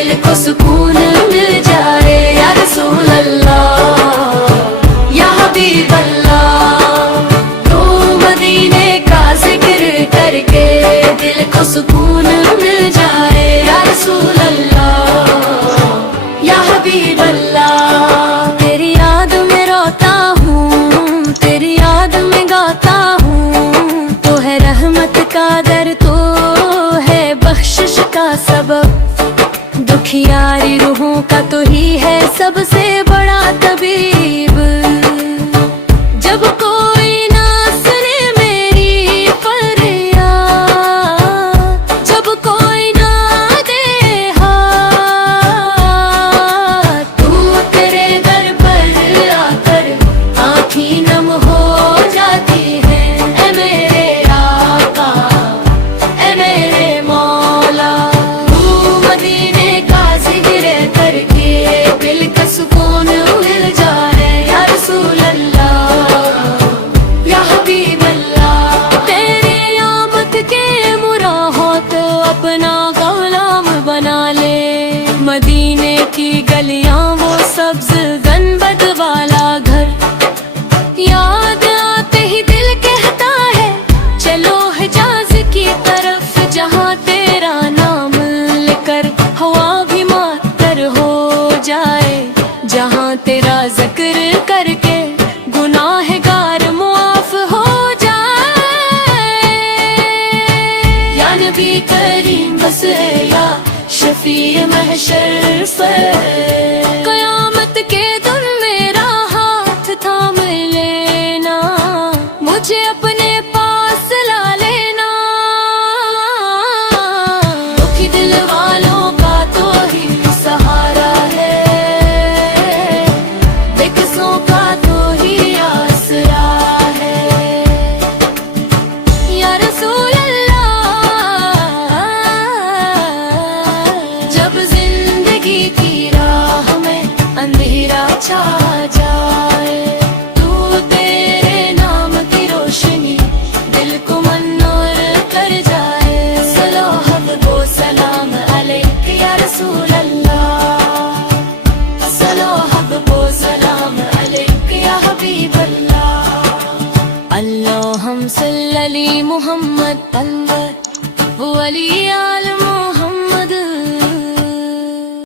دل کو سکون مل جائے یا رسول اللہ یا حبیب اللہ، تو مدینے کا ذکر کر کے دل کو سکون مل جائے یا رسول اللہ یا حبیب اللہ۔ تیری یاد میں روتا ہوں، تیری یاد میں گاتا ہوں، تو ہے رحمت کا در، تو ہے بخشش کا سبب، دکھیاری روحوں کا تو ہی ہے سب سے بڑا طبیب۔ جب کوئی نہ سنے میری فریاد، جب کوئی نہ دے ہاتھ، تو تیرے در پر آ کر آنکھیں نم ہو جاتی ہیں، اے میرے آقا اے میرے مولا، تو مدینے کا ذکر کر کے دل کا سکون مل جائے یا رسول اللہ یا حبیب اللہ۔ تیری آمد کے مراحوں تو اپنا غلام بنا لے، مدینے کی گلیاں وہ سبز گنبد والا گھر، یاد آتے ہی دل کہتا ہے چلو حجاز کی طرف، جہاں تیرا نام لے کر ہوا بھی معطر ہو جائے، جہاں تیرا ذکر کر کے گناہ گار معاف ہو جائے، یا نبی کریم بس یا شفیع محشر سے، قیامت کے دن میرا ہاتھ تھام لینا، مجھے اپنے پاس لا لینا، دکھی دل والوں کا تو ہی سہارا ہے، بے قصوں کا تو ہی آسرا ہے، یا رسول اللہ۔ جب زندگی کی راہ میں اندھیرا چھا جائے، تو تیرے نام کی روشنی دل کو منور کر جائے، صلو حق و سلام علیک یا رسول اللہ، صلو حق و سلام علیک یا حبیب اللہ۔ اللہم صلی علی محمد ولی آل محمد۔